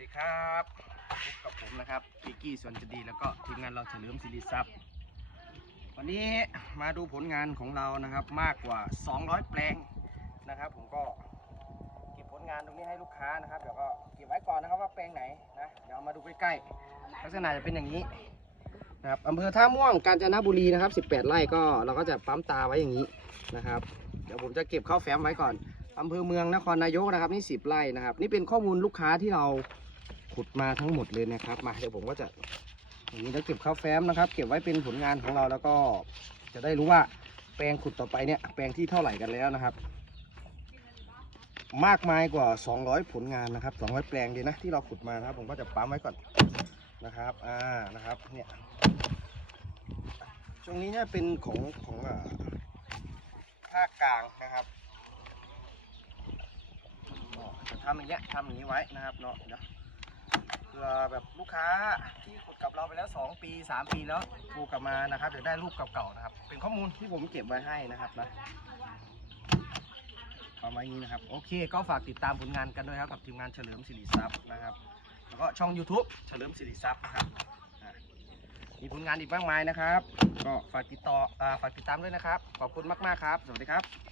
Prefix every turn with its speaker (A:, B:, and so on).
A: ดีครับพบกับผมนะครับพิกกี้สวนจะดีแล้วก็ทีมงานเราเฉลิมศิริทรัพย์ วันนี้มาดูผลงานของเรานะครับมากกว่า 200 แปลงนะครับ ผมก็เก็บผลงานตรงนี้ให้ลูกค้านะครับเดี๋ยวก็เก็บไว้ก่อนนะครับว่าแปลงไหนนะเดี๋ยวมาดูใกล้ๆลักษณะจะเป็นอย่างนี้นะครับอำเภอท่าม่วงกาญจนบุรีนะครับ 18 ไร่ก็เราก็จะปั๊มตาไว้อย่างนี้นะครับ เดี๋ยวผมจะเก็บเข้าแฟ้มไว้ก่อนอำเภอเมืองนครนายกนะครับนี่สิบไร่นะครับ นี่เป็นข้อมูลลูกค้าที่เรา ขุดมาทั้งหมดเลยนะครับ มาเดี๋ยวผมก็จะอย่างนี้จะเก็บข้าวแฟ้มนะครับ เก็บไว้เป็นผลงานของเราแล้วก็จะได้รู้ว่าแปลงขุดต่อไปเนี่ย แปลงที่เท่าไหร่กันแล้วนะครับ มากมายกว่า 200 ผลงานนะครับ 200 แปลงดีนะที่เราขุดมานะครับ ผมก็จะปั๊มไว้ก่อนนะครับอ่านะครับเนี่ยช่วงนี้เนี่ยเป็นของของอ่าภาคกลางนะครับจะทำอย่างเงี้ยทำอย่างนี้ไว้นะครับเนาะเดี๋ยว แบบลูกค้าที่ขุดกับเราไปแล้ว 2 ปี 3 ปีแล้วโทรกลับมานะครับเดี๋ยวได้รูปเก่าๆนะครับ เป็นข้อมูลที่ผมเก็บไว้ให้นะครับนะประมาณนี้นะครับโอเคก็ฝากติดตามผลงานกันด้วยครับกับทีมงานเฉลิมสิริทรัพย์นะครับ แล้วก็ช่อง YouTube เฉลิมสิริทรัพย์นะครับมีผลงานอีกมากมายนะครับ ก็ฝากติดต่ออฝากติดตามด้วยนะครับ ขอบคุณมากๆครับ สวัสดีครับ